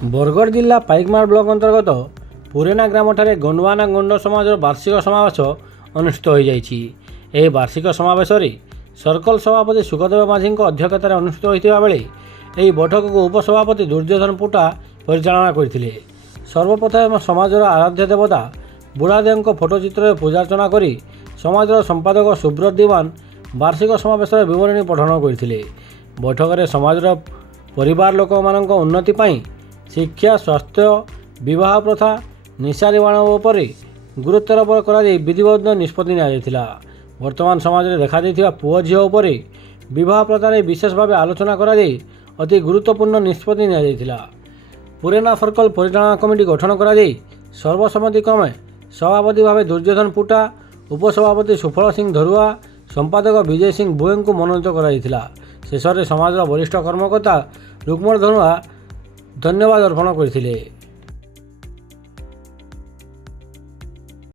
ବରଗଡ଼ ଜିଲ୍ଲା ପାଇକମାଳ ବ୍ଲକ ଅନ୍ତର୍ଗତ ପୁରେନା ଗ୍ରାମଠାରେ ଗଣ୍ଡୁଆନା ଗଣ୍ଡ ସମାଜର ବାର୍ଷିକ ସମାବେଶ ଅନୁଷ୍ଠିତ ହୋଇଯାଇଛି। ଏହି ବାର୍ଷିକ ସମାବେଶରେ ସର୍କଲ ସଭାପତି ସୁଖଦେବ ମାଝୀଙ୍କ ଅଧ୍ୟକ୍ଷତାରେ ଅନୁଷ୍ଠିତ ହୋଇଥିବା ବେଳେ ଏହି ବୈଠକକୁ ଉପସଭାପତି ଦୁର୍ଯ୍ୟୋଧନ ପୁଟା ପରିଚାଳନା କରିଥିଲେ। ସର୍ବପ୍ରଥମେ ସମାଜର ଆରାଧ୍ୟ ଦେବତା ବୁଢ଼ାଦେବଙ୍କ ଫଟୋଚିତ୍ରରେ ପୂଜାର୍ଚ୍ଚନା କରି ସମାଜର ସମ୍ପାଦକ ସୁବ୍ରତ ଦିୱାନ ବାର୍ଷିକ ସମାବେଶର ବିବରଣୀ ପଠନ କରିଥିଲେ। ବୈଠକରେ ସମାଜର ପରିବାର ଲୋକମାନଙ୍କ ଉନ୍ନତି ପାଇଁ ଶିକ୍ଷା, ସ୍ୱାସ୍ଥ୍ୟ, ବିବାହ ପ୍ରଥା, ନିଶା ନିବାରଣ ଉପରେ ଗୁରୁତ୍ୱାରୋପ କରାଯାଇ ବିଧିବଦ୍ଧ ନିଷ୍ପତ୍ତି ନିଆଯାଇଥିଲା। ବର୍ତ୍ତମାନ ସମାଜରେ ଦେଖାଦେଇଥିବା ପୁଅ ଝିଅ ଉପରେ ବିବାହ ପ୍ରଥାରେ ବିଶେଷ ଭାବେ ଆଲୋଚନା କରାଯାଇ ଅତି ଗୁରୁତ୍ୱପୂର୍ଣ୍ଣ ନିଷ୍ପତ୍ତି ନିଆଯାଇଥିଲା। ପୁରେନା ସର୍କଲ ପରିଚାଳନା କମିଟି ଗଠନ କରାଯାଇ ସର୍ବସମ୍ମତିକ୍ରମେ ସଭାପତି ଭାବେ ଦୁର୍ଯ୍ୟୋଧନ ପୁଟା, ଉପସଭାପତି ସୁଫଳ ସିଂ ଧରୁଆ, ସମ୍ପାଦକ ବିଜୟ ସିଂ ଭୁଏଙ୍କୁ ମନୋନୀତ କରାଯାଇଥିଲା। ଶେଷରେ ସମାଜର ବରିଷ୍ଠ କର୍ମକର୍ତ୍ତା ରୁକ୍ମଣ ଧନୁଆ ଧନ୍ୟବାଦ ଅର୍ପଣ କରିଥିଲେ।